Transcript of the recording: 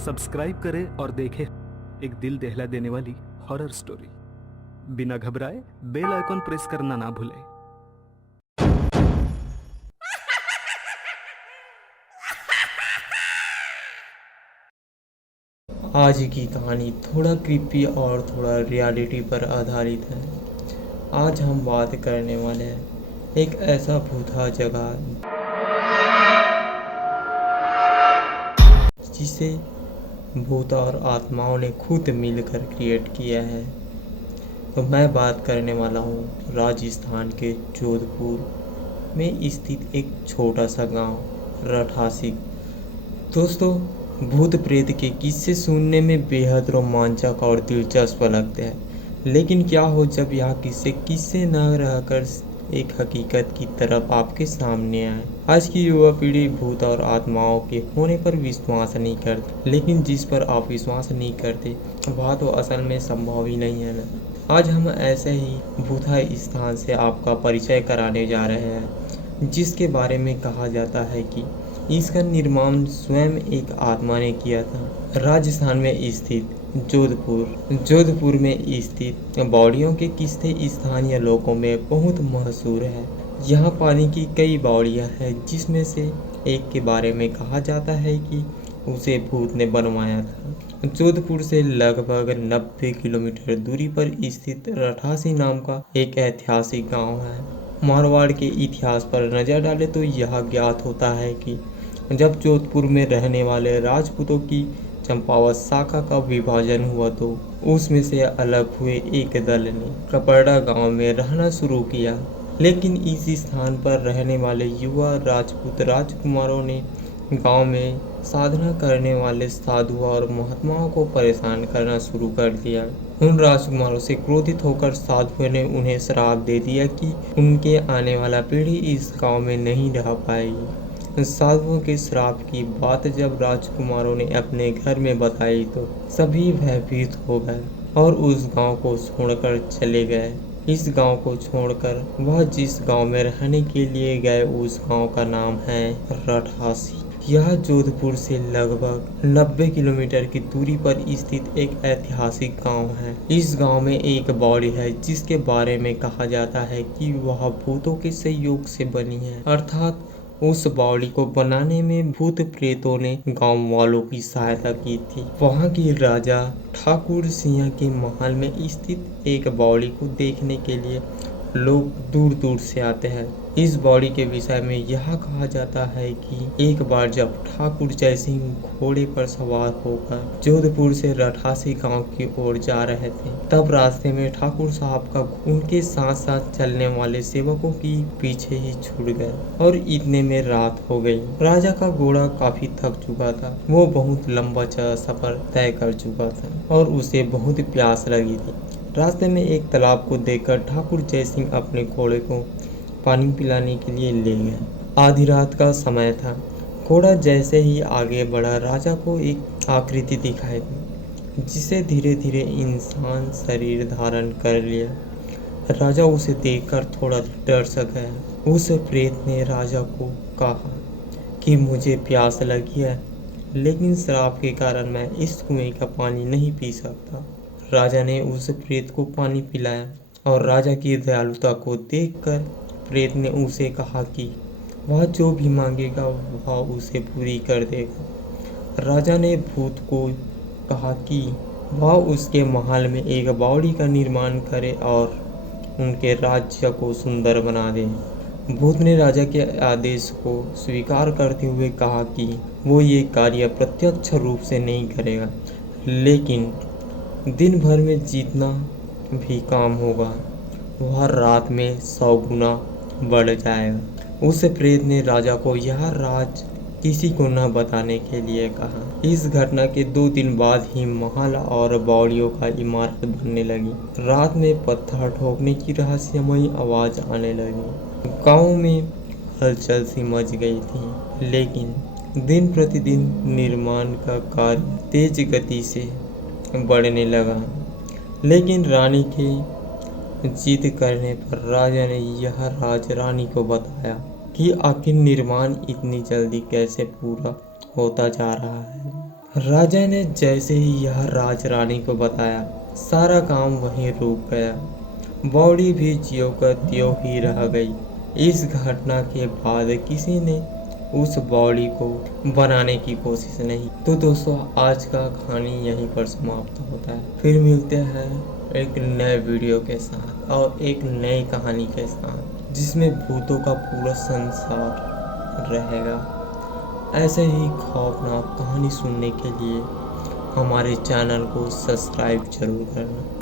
Subscribe करें और देखें एक दिल दहला देने वाली हॉरर स्टोरी। बिना घबराए बेल आइकॉन प्रेस करना ना भूलें। आज की कहानी थोड़ा क्रीपी और थोड़ा रियलिटी पर आधारित है। आज हम बात करने वाले हैं एक ऐसा भूता जगह जिसे भूत और आत्माओं ने खुद मिलकर क्रिएट किया है। तो मैं बात करने वाला हूँ राजस्थान के जोधपुर में स्थित एक छोटा सा गांव रठासी। दोस्तों, भूत प्रेत के किस्से सुनने में बेहद रोमांचक और दिलचस्प लगते हैं, लेकिन क्या हो जब यह किस्से न रहकर एक हकीकत की तरफ आपके सामने आए। आज की युवा पीढ़ी भूत और आत्माओं के होने पर विश्वास नहीं करती, लेकिन जिस पर आप विश्वास नहीं करते वह तो असल में संभव ही नहीं है ना। आज हम ऐसे ही भूता स्थान से आपका परिचय कराने जा रहे हैं, जिसके बारे में कहा जाता है कि इसका निर्माण स्वयं एक आत्मा ने किया था। राजस्थान में स्थित जोधपुर में स्थित बावड़ियों के किस्से स्थानीय लोगों में बहुत मशहूर है। यहाँ पानी की कई बावड़ियाँ हैं, जिसमें से एक के बारे में कहा जाता है कि उसे भूत ने बनवाया था। जोधपुर से लगभग 90 किलोमीटर दूरी पर स्थित रठासी नाम का एक ऐतिहासिक गांव है। मारवाड़ के इतिहास पर नजर डालें तो यह ज्ञात होता है कि जब जोधपुर में रहने वाले राजपूतों की चंपावत शाखा का विभाजन हुआ तो उसमें से अलग हुए एक दल ने कपरड़ा गांव में रहना शुरू किया। लेकिन इस स्थान पर रहने वाले युवा राजपूत राजकुमारों ने गांव में साधना करने वाले साधु और महात्माओं को परेशान करना शुरू कर दिया। उन राजकुमारों से क्रोधित होकर साधुओं ने उन्हें श्राप दे दिया कि उनके आने वाला पीढ़ी इस गांव में नहीं रह पाएगी। साधुओं के श्राप की बात जब राजकुमारों ने अपने घर में बताई तो सभी भयभीत हो गए और उस गांव को छोड़कर चले गए। इस गांव को छोड़कर वह जिस गांव में रहने के लिए गए उस गांव का नाम है रठासी। यह जोधपुर से लगभग 90 किलोमीटर की दूरी पर स्थित एक ऐतिहासिक गांव है। इस गांव में एक बावड़ी है जिसके बारे में कहा जाता है कि वह भूतों के सहयोग से बनी है, अर्थात उस बावड़ी को बनाने में भूत प्रेतों ने गांव वालों की सहायता की थी। वहां की राजा ठाकुर सिंह के महल में स्थित एक बावड़ी को देखने के लिए लोग दूर दूर से आते हैं। इस बावड़ी के विषय में यह कहा जाता है कि एक बार जब ठाकुर जय सिंह घोड़े पर सवार होकर जोधपुर से रठासी गांव की ओर जा रहे थे, तब रास्ते में ठाकुर साहब का उनके साथ साथ चलने वाले सेवकों की पीछे ही छूट गए और इतने में रात हो गई। राजा का घोड़ा काफी थक चुका था, वो बहुत लंबा सफर तय कर चुका था और उसे बहुत प्यास लगी थी। रास्ते में एक तालाब को देखकर ठाकुर जय सिंह अपने घोड़े को पानी पिलाने के लिए ले गए। आधी रात का समय था। घोड़ा जैसे ही आगे बढ़ा राजा को एक आकृति दिखाई दी, जिसे धीरे धीरे इंसान शरीर धारण कर लिया। राजा उसे देखकर थोड़ा डर सा गया। उस प्रेत ने राजा को कहा कि मुझे प्यास लगी है, लेकिन श्राप के कारण मैं इस कुएं का पानी नहीं पी सकता। राजा ने उस प्रेत को पानी पिलाया और राजा की दयालुता को देखकर प्रेत ने उसे कहा कि वह जो भी मांगेगा वह उसे पूरी कर देगा। राजा ने भूत को कहा कि वह उसके महल में एक बावड़ी का निर्माण करे और उनके राज्य को सुंदर बना दे। भूत ने राजा के आदेश को स्वीकार करते हुए कहा कि वो ये कार्य प्रत्यक्ष रूप से नहीं करेगा, लेकिन दिन भर में जितना भी काम होगा वह रात में 100 गुना बढ़ जाएगा। उस प्रेत ने राजा को यह राज किसी को न बताने के लिए कहा। इस घटना के 2 दिन बाद ही महल और बावड़ियों का इमारत बनने लगी। रात में पत्थर ठोकने की रहस्यमयी आवाज आने लगी। गांव में हलचल सी मच गई थी, लेकिन दिन प्रतिदिन निर्माण का कार्य तेज गति से बढ़ने लगा। लेकिन रानी के जिद करने पर राजा ने यह राज रानी को बताया कि आखिर निर्माण इतनी जल्दी कैसे पूरा होता जा रहा है। राजा ने जैसे ही यह राज रानी को बताया, सारा काम वहीं रुक गया। बॉडी भी ज्यों का त्यों ही रह गई। इस घटना के बाद किसी ने उस बॉडी को बनाने की कोशिश नहीं। तो दोस्तों, आज का कहानी यहीं पर समाप्त होता है। फिर मिलते हैं एक नए वीडियो के साथ और एक नई कहानी के साथ, जिसमें भूतों का पूरा संसार रहेगा। ऐसे ही खौफनाक कहानी सुनने के लिए हमारे चैनल को सब्सक्राइब जरूर करना।